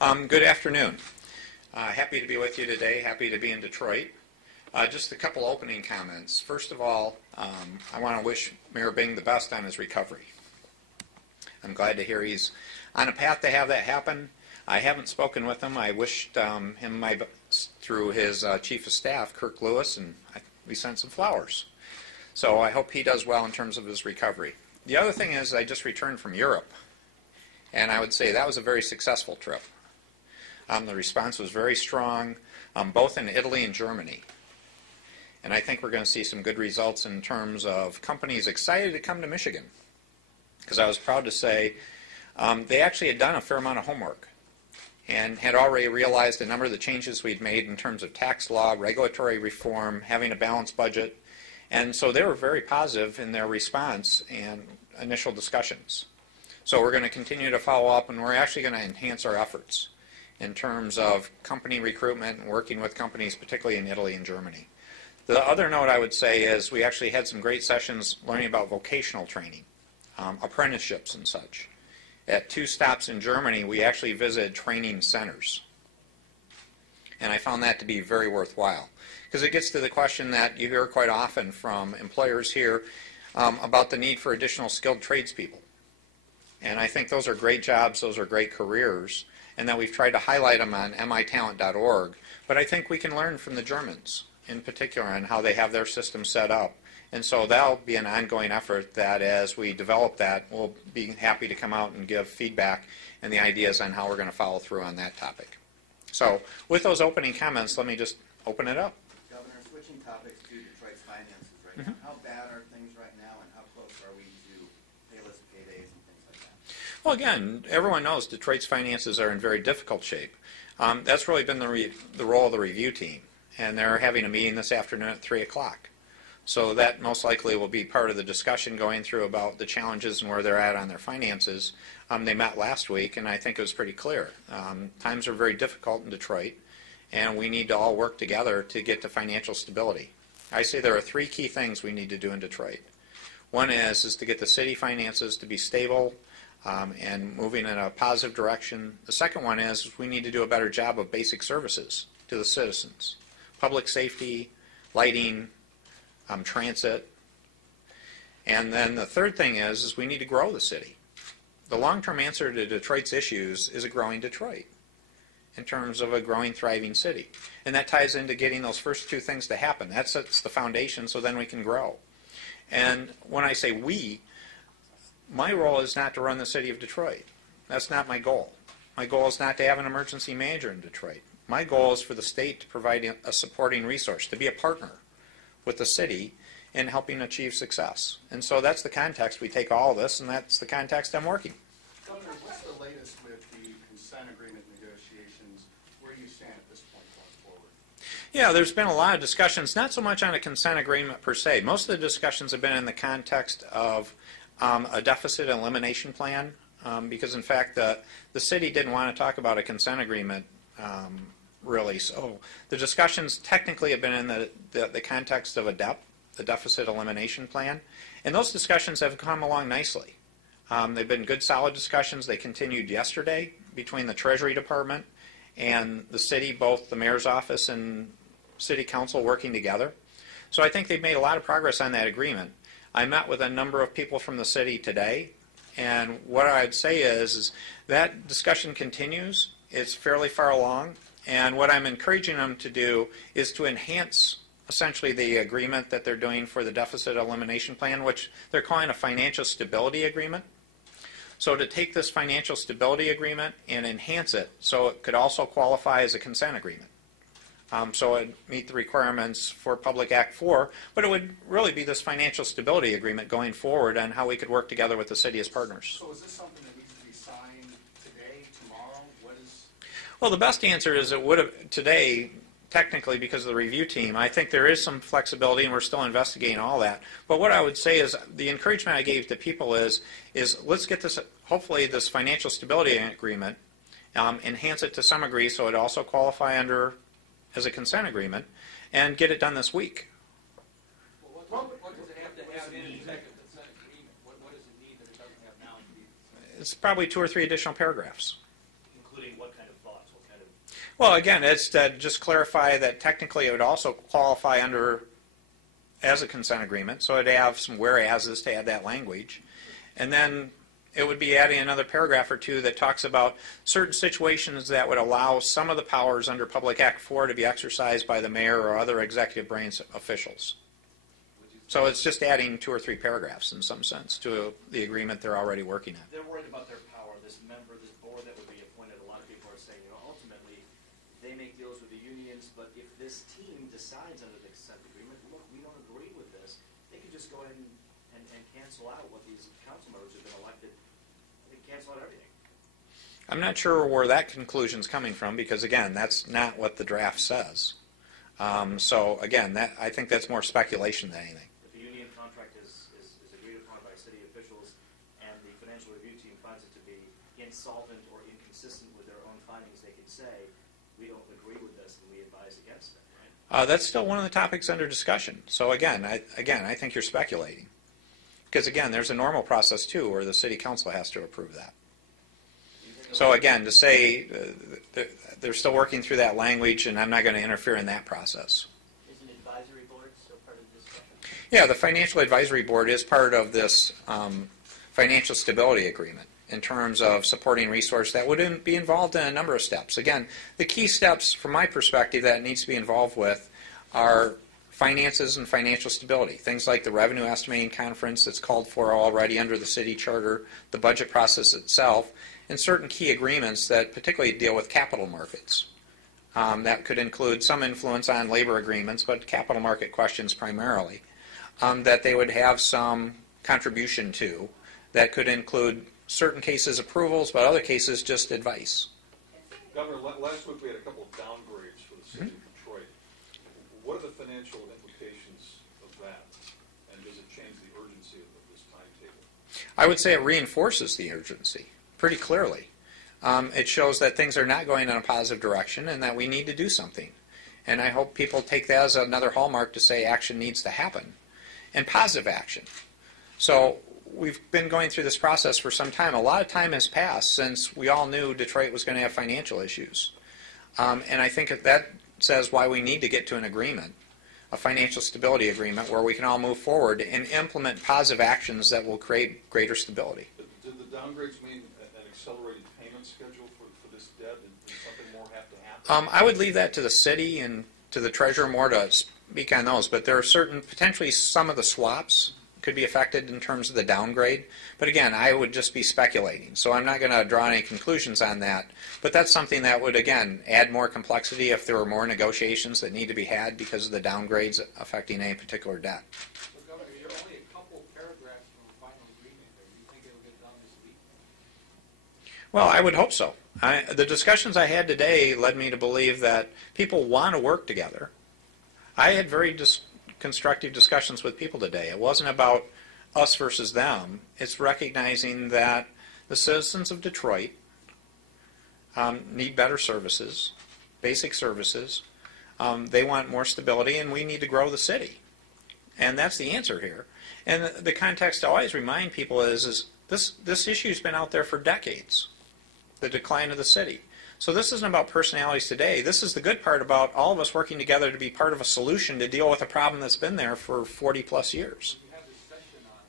Good afternoon. Happy to be with you today. Happy to be in Detroit. Just a couple opening comments. First of all, I want to wish Mayor Bing the best on his recovery. I'm glad to hear he's on a path to have that happen. I haven't spoken with him. I wished him my best through his chief of staff, Kirk Lewis, and we sent some flowers. So I hope he does well in terms of his recovery. The other thing is I just returned from Europe, and I would say that was a very successful trip. The response was very strong, both in Italy and Germany. And I think we're going to see some good results in terms of companies excited to come to Michigan. Because I was proud to say they actually had done a fair amount of homework and had already realized a number of the changes we'd made in terms of tax law, regulatory reform, having a balanced budget. And so they were very positive in their response and initial discussions. So we're going to continue to follow up, and we're actually going to enhance our efforts in terms of company recruitment and working with companies, particularly in Italy and Germany. The other note I would say is we actually had some great sessions learning about vocational training, apprenticeships and such. At 2 stops in Germany, we actually visited training centers. And I found that to be very worthwhile, because it gets to the question that you hear quite often from employers here about the need for additional skilled tradespeople. And I think those are great jobs, those are great careers, and that we've tried to highlight them on mitalent.org. But I think we can learn from the Germans in particular on how they have their system set up. And so that'll be an ongoing effort that as we develop that, we'll be happy to come out and give feedback and the ideas on how we're going to follow through on that topic. So with those opening comments, let me just open it up. Governor, switching topics to Detroit's finances right now. How bad are things right now, and how close are we to payless paydays and things like that? Well, again, everyone knows Detroit's finances are in very difficult shape. That's really been the role of the review team, and they're having a meeting this afternoon at 3 o'clock. So that most likely will be part of the discussion going through about the challenges and where they're at on their finances. They met last week, and I think it was pretty clear. Times are very difficult in Detroit, and we need to all work together to get to financial stability. I say there are 3 key things we need to do in Detroit. One is to get the city finances to be stable and moving in a positive direction. The second one is we need to do a better job of basic services to the citizens. Public safety, lighting, transit. And then the third thing is we need to grow the city. The long-term answer to Detroit's issues is a growing Detroit in terms of a growing, thriving city. And that ties into getting those first 2 things to happen. That sets the foundation so then we can grow. And when I say we, my role is not to run the city of Detroit. That's not my goal. My goal is not to have an emergency manager in Detroit. My goal is for the state to provide a supporting resource, to be a partner with the city in helping achieve success. And so that's the context we take all of this, and that's the context I'm working. Governor, what's the latest with the consent agreement negotiations? Where do you stand at this point going forward? Yeah, there's been a lot of discussions, not so much on a consent agreement per se. Most of the discussions have been in the context of a deficit elimination plan, because in fact the city didn't want to talk about a consent agreement really. So the discussions technically have been in the context of a DEP, the deficit elimination plan, and those discussions have come along nicely. They've been good, solid discussions. They continued yesterday between the Treasury Department and the city, both the mayor's office and city council working together. So I think they've made a lot of progress on that agreement. I met with a number of people from the city today, and what I'd say is that discussion continues. It's fairly far along. And what I'm encouraging them to do is to enhance essentially the agreement that they're doing for the deficit elimination plan, which they're calling a financial stability agreement. So to take this financial stability agreement and enhance it so it could also qualify as a consent agreement. So it would meet the requirements for Public Act 4, but it would really be this financial stability agreement going forward on how we could work together with the city as partners. So is this something that needs to be signed today, tomorrow? What is... Well, the best answer is it would have today, technically because of the review team. I think there is some flexibility, and we're still investigating all that. But what I would say is the encouragement I gave to people is let's get this, hopefully this financial stability agreement, enhance it to some degree so it also qualify under as a consent agreement, and get it done this week. Well, what does it have to have in an executive consent agreement? What does it need that it doesn't have now? It's probably 2 or 3 additional paragraphs. Including what kind of Well, again, it's to just clarify that technically it would also qualify under as a consent agreement, so it'd have some whereases to add that language. And then it would be adding another paragraph or two that talks about certain situations that would allow some of the powers under Public Act 4 to be exercised by the mayor or other executive branch officials. So it's just adding 2 or 3 paragraphs in some sense to the agreement they're already working on. They're worried about their power, this member, this board that would be appointed. A lot of people are saying, ultimately, they make deals with the unions, but if this team decides under the consent agreement, look, we don't agree with this, they could just go ahead and cancel out what these council members have been elected. They cancel out everything. I'm not sure where that conclusion's coming from because, again, that's not what the draft says. So, again, I think that's more speculation than anything. If the union contract is agreed upon by city officials and the financial review team finds it to be insolvent or inconsistent with their own findings, they can say, we don't agree with this and we advise against it, right? That's still one of the topics under discussion. So, again, I think you're speculating. Because, again, there's a normal process, too, where the city council has to approve that. So, again, to say they're still working through that language, and I'm not going to interfere in that process. Is an advisory board still part of the discussion? Yeah, the Financial Advisory Board is part of this financial stability agreement in terms of supporting resources that would be involved in a number of steps. Again, the key steps, from my perspective, that it needs to be involved with are finances and financial stability. Things like the revenue estimating conference that's called for already under the city charter, the budget process itself, and certain key agreements that particularly deal with capital markets. That could include some influence on labor agreements, but capital market questions primarily, that they would have some contribution to. That could include certain cases approvals, but other cases just advice. Governor, last week we had a couple of downgrades for the city of Detroit. What are the financial implications of that, and does it change the urgency of this timetable? I would say it reinforces the urgency pretty clearly. It shows that things are not going in a positive direction and that we need to do something. And I hope people take that as another hallmark to say action needs to happen, and positive action. So we've been going through this process for some time. A lot of time has passed since we all knew Detroit was going to have financial issues. And I think that says why we need to get to an agreement, a financial stability agreement, where we can all move forward and implement positive actions that will create greater stability. Did the downgrades mean an accelerated payment schedule for this debt? Did something more have to happen? I would leave that to the city and to the treasurer more to speak on those, but there are certain, potentially some of the swaps could be affected in terms of the downgrade. But again, I would just be speculating, so I'm not going to draw any conclusions on that. But that's something that would, again, add more complexity if there were more negotiations that need to be had because of the downgrades affecting any particular debt. So, Governor, you're only a couple paragraphs from a final agreement there. Do you think it'll get done this week? Well, I would hope so. The discussions I had today led me to believe that people want to work together. I had very constructive discussions with people today. It wasn't about us versus them. It's recognizing that the citizens of Detroit need better services, basic services. They want more stability, and we need to grow the city. And that's the answer here. And the context to always remind people is this issue's been out there for decades, the decline of the city. So this isn't about personalities today. This is the good part about all of us working together to be part of a solution to deal with a problem that's been there for 40 plus years. You have this session on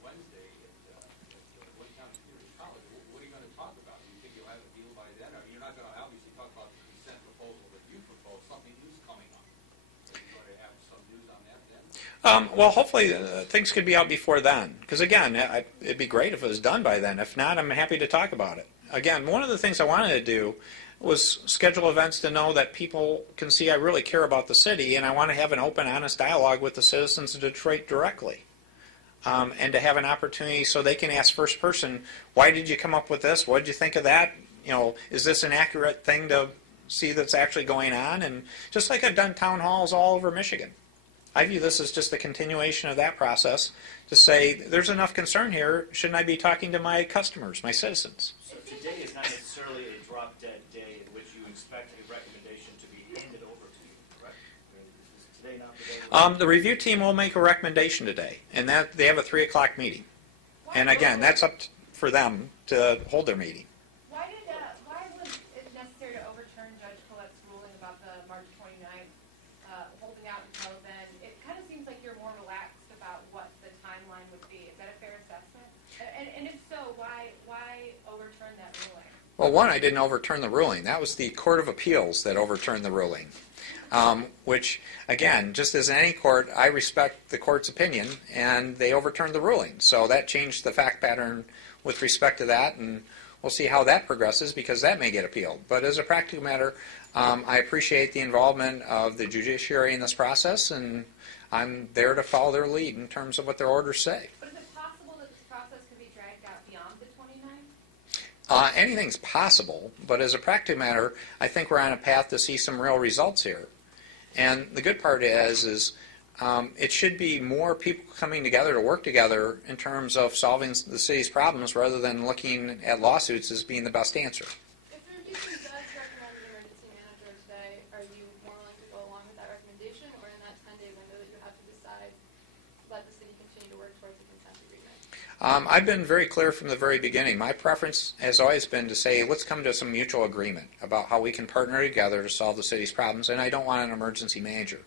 Wednesday at Wake County Community College. What are you going to talk about? Do you think you'll have a deal by then? Or you're not going to obviously talk about the consent proposal that you proposed. Something new's coming up. Are you going to have some news on that then? Well, hopefully things could be out before then. Because again, it'd be great if it was done by then. If not, I'm happy to talk about it. Again, one of the things I wanted to do was schedule events to know that people can see I really care about the city, and I want to have an open, honest dialogue with the citizens of Detroit directly. And to have an opportunity so they can ask first person, why did you come up with this? What did you think of that? Is this an accurate thing to see that's actually going on? And just like I've done town halls all over Michigan. I view this as just a continuation of that process to say, there's enough concern here, shouldn't I be talking to my customers, my citizens? So today is not necessarily a drop-dead day in which you expect a recommendation to be handed over to you, correct? I mean, is today not the day? The review team will make a recommendation today, and that they have a 3 o'clock meeting. And again, that's up for them to hold their meeting. Why was it necessary to overturn Judge Well, one, I didn't overturn the ruling. That was the Court of Appeals that overturned the ruling. Which, again, just as in any court, I respect the court's opinion, and they overturned the ruling. So that changed the fact pattern with respect to that, and we'll see how that progresses, because that may get appealed. But as a practical matter, I appreciate the involvement of the judiciary in this process, and I'm there to follow their lead in terms of what their orders say. But is it possible that this process could be dragged out beyond the 29th? Anything's possible, but as a practical matter, I think we're on a path to see some real results here. And the good part is it should be more people coming together to work together in terms of solving the city's problems rather than looking at lawsuits as being the best answer. If the review does recommend an emergency manager today, are you more willing to go along with that recommendation, or in that 10-day window that you have to decide, let the city continue to work towards a consent agreement? I've been very clear from the very beginning. My preference has always been to say, let's come to some mutual agreement about how we can partner together to solve the city's problems, and I don't want an emergency manager.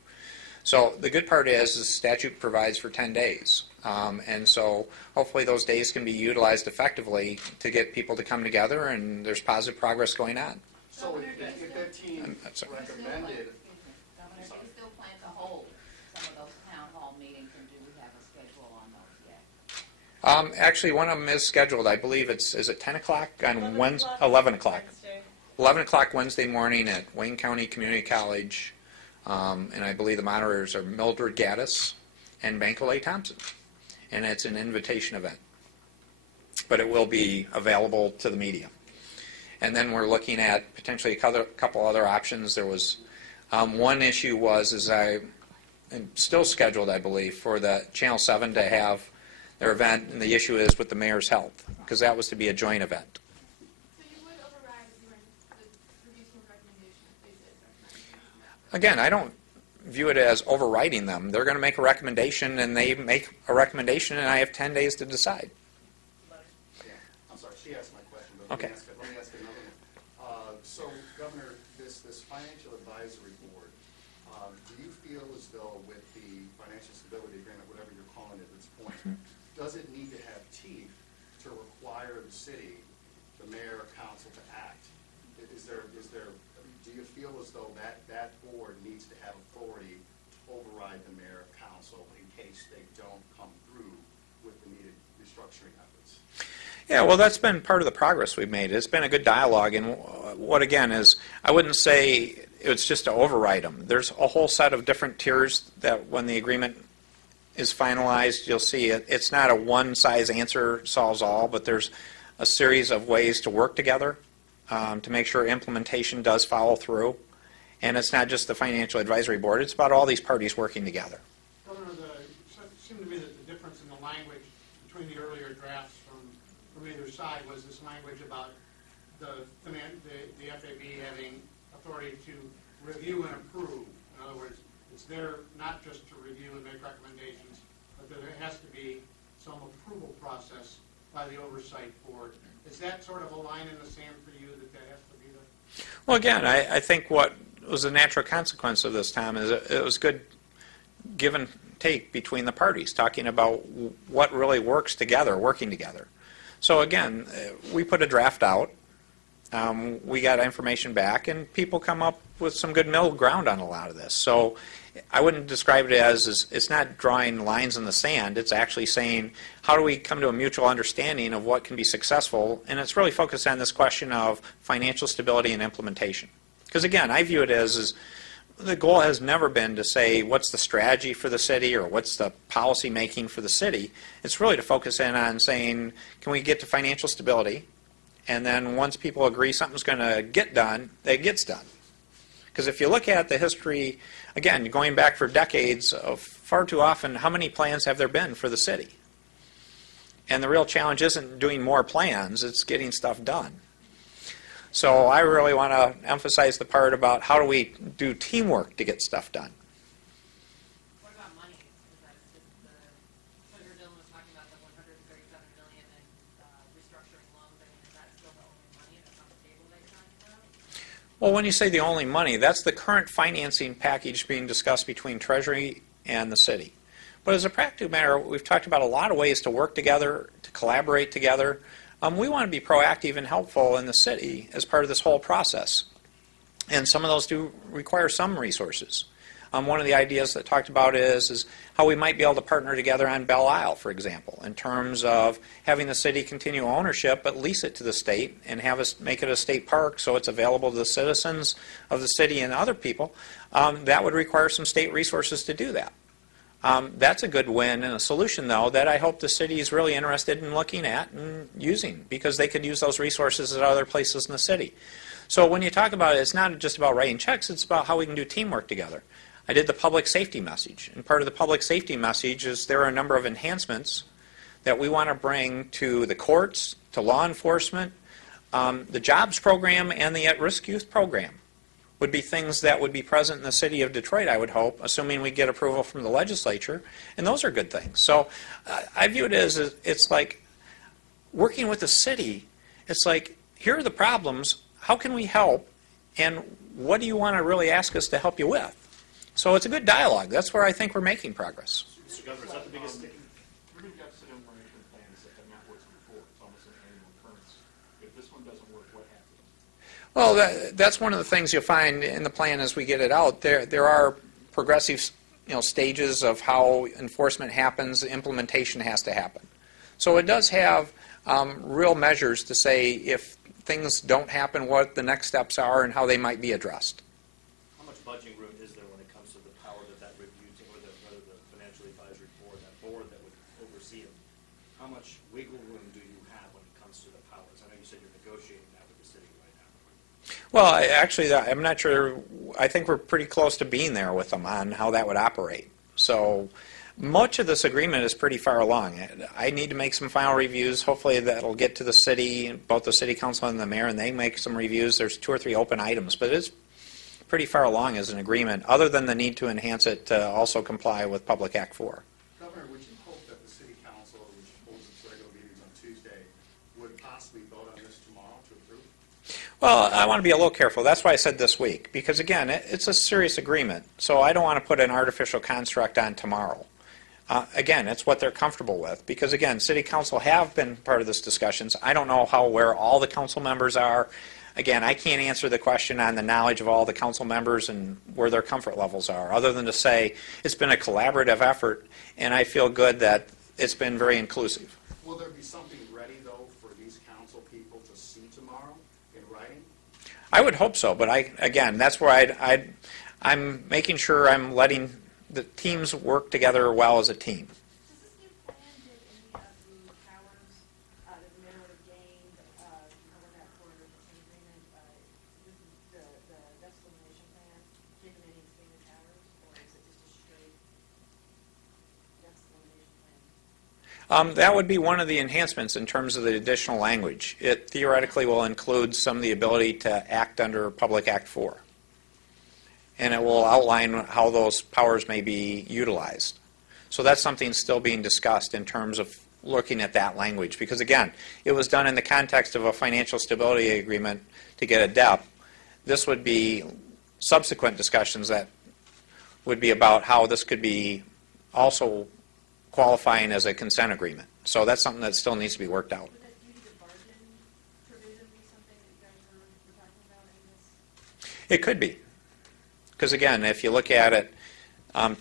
So the good part is the statute provides for 10 days. And so hopefully those days can be utilized effectively to get people to come together, and there's positive progress going on. So if that team recommended, Governor, do you still plan to hold some of those town hall meetings, and do we have a schedule on those yet? Actually, one of them is scheduled. I believe is it 10 o'clock on Wednesday? 11 o'clock. 11 o'clock Wednesday morning at Wayne County Community College. And I believe the moderators are Mildred Gaddis and Banko A. Thompson. And it's an invitation event. But it will be available to the media. And then we're looking at potentially a couple other options. There was one issue and still scheduled, I believe, for the Channel 7 to have their event, and the issue is with the mayor's health, because that was to be a joint event. So you would override the review team's recommendation if they did recommend? Again, I don't view it as overriding them. They're going to make a recommendation, and they make a recommendation, and I have 10 days to decide. yeah, I'm sorry, she asked my question, but Okay. let me ask another one. So, Governor, this financial advisory board, do you feel as though with the financial stability agreement, whatever you're calling it at this point, does it need to have teeth to require the city, the mayor, council to act? Do you feel as though that board needs to have authority to override the mayor or council in case they don't come through with the needed restructuring efforts? Yeah, well, that's been part of the progress we've made. It's been a good dialogue, and what, again, is I wouldn't say it's just to override them. There's a whole set of different tiers that when the agreement is finalized, you'll see it's not a one-size answer solves all, but there's a series of ways to work together to make sure implementation does follow through. And it's not just the Financial Advisory Board, it's about all these parties working together. Governor, it seemed to me that the difference in the language between the earlier drafts from either side was this language about the FAB having authority to review and approve. In other words, it's there not just to review and make recommendations, but that there has to be some approval process by the oversight board. Is that sort of a line in the sand for you that has to be there? Well, again, I think what was a natural consequence of this, Tom, is it was good give and take between the parties, talking about what really works together, working together. So again, we put a draft out, we got information back, and people come up with some good middle ground on a lot of this. So I wouldn't describe it as it's not drawing lines in the sand, it's actually saying how do we come to a mutual understanding of what can be successful, and it's really focused on this question of financial stability and implementation. Because again, I view it as the goal has never been to say what's the strategy for the city or what's the policy making for the city. It's really to focus in on saying, can we get to financial stability? And then once people agree something's going to get done, it gets done. Because if you look at the history, again, going back for decades, of far too often, how many plans have there been for the city? And the real challenge isn't doing more plans, it's getting stuff done. So I really want to emphasize the part about how do we do teamwork to get stuff done. What about money? Is that just Senator Dillon was talking about the $137 million in restructuring loans. I mean, is that still the only money that's on the table that you're talking about? Well, when you say the only money, that's the current financing package being discussed between Treasury and the city. But as a practical matter, we've talked about a lot of ways to work together, to collaborate together. we want to be proactive and helpful in the city as part of this whole process. And some of those do require some resources. One of the ideas that talked about is how we might be able to partner together on Belle Isle, for example, in terms of having the city continue ownership but lease it to the state and have us make it a state park so it's available to the citizens of the city and other people. That would require some state resources to do that. That's a good win and a solution, though, that I hope the city is really interested in looking at and using, because they could use those resources at other places in the city. So when you talk about it, it's not just about writing checks, it's about how we can do teamwork together. I did the public safety message, and part of the public safety message is there are a number of enhancements that we want to bring to the courts, to law enforcement, the jobs program, and the at-risk youth program would be things that would be present in the city of Detroit, I would hope, assuming we get approval from the legislature, and those are good things. So I view it as it's like working with the city. It's like, here are the problems, how can we help, and what do you want to really ask us to help you with? So it's a good dialogue. That's where I think we're making progress. Mr. Governor, is that the biggest thing? Urban deficit information plans have not worked before. It's almost an annual occurrence. If this one doesn't work, what happens? Well, that's one of the things you'll find in the plan as we get it out. There are progressive, stages of how enforcement happens. Implementation has to happen. So it does have real measures to say if things don't happen, what the next steps are and how they might be addressed. How much budgeting room is there when it comes to the power that review team, or the financial advisory board, that board that would oversee them? How much wiggle room do you have when it comes to the powers? I know you said you're negotiating that with the city right now. Well, actually, I'm not sure. I think we're pretty close to being there with them on how that would operate. So much of this agreement is pretty far along. I need to make some final reviews. Hopefully that'll get to the city, both the city council and the mayor, and they make some reviews. There's 2 or 3 open items, but it's pretty far along as an agreement, other than the need to enhance it to also comply with Public Act 4. Governor, would you hope that the city council, which holds its regular meetings on Tuesday, would possibly vote on this tomorrow to approve? Well, I want to be a little careful. That's why I said this week, because again, it's a serious agreement. So I don't want to put an artificial construct on tomorrow. Again, it's what they're comfortable with, because again, city council have been part of this discussions. I don't know where all the council members are. Again, I can't answer the question on the knowledge of all the council members and where their comfort levels are, other than to say it's been a collaborative effort, and I feel good that it's been very inclusive. Will there be something ready, though, for these council people to see tomorrow in writing? I would hope so, but again, that's where I'm making sure I'm letting the teams work together well as a team. Does this new plan give any of the powers that the mayor would have gained, cover that for the agreement? This is the explanation plan, give them any expanded powers, or is it just a straight explanation plan? That would be one of the enhancements in terms of the additional language. It theoretically will include some of the ability to act under Public Act 4. And it will outline how those powers may be utilized. So that's something still being discussed in terms of looking at that language. Because again, it was done in the context of a financial stability agreement to get a DEP. This would be subsequent discussions that would be about how this could be also qualifying as a consent agreement. So that's something that still needs to be worked out. Would that duty to bargain provision be something that you guys were talking about in this? It could be. Because again, if you look at it,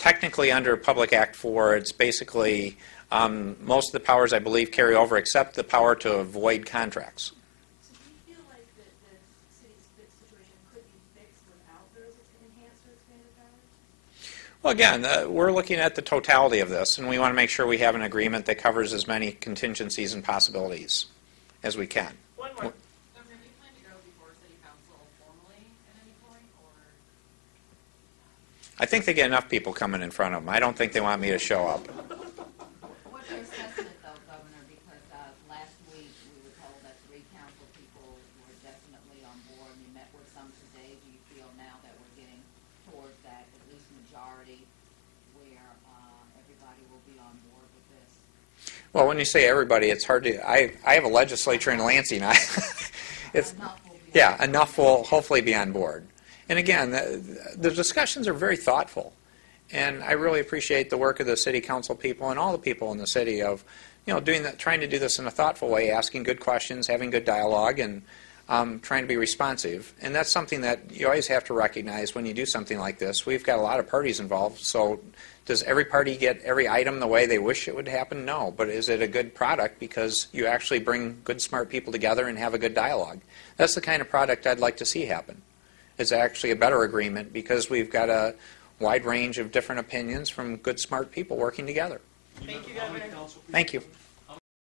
technically under Public Act 4, it's basically most of the powers, I believe, carry over except the power to avoid contracts. So do you feel like the city's situation could be fixed without those enhanced or expanded powers? Well, again, we're looking at the totality of this, and we want to make sure we have an agreement that covers as many contingencies and possibilities as we can. One more. Governor, do you plan to go before city council formally at any point, or? I think they get enough people coming in front of them. I don't think they want me to show up. What's your assessment, though, Governor? Because last week we were told that 3 council people were definitely on board, and you met with some today. Do you feel now that we're getting towards that at least majority where everybody will be on board with this? Well, when you say everybody, it's hard to. I have a legislature in Lansing. Enough will hopefully be on board. And again, the discussions are very thoughtful. And I really appreciate the work of the city council people and all the people in the city of trying to do this in a thoughtful way, asking good questions, having good dialogue, and trying to be responsive. And that's something that you always have to recognize when you do something like this. We've got a lot of parties involved, so does every party get every item the way they wish it would happen? No. But is it a good product because you actually bring good, smart people together and have a good dialogue? That's the kind of product I'd like to see happen. It's actually a better agreement because we've got a wide range of different opinions from good, smart people working together. Thank you, Governor. Thank you.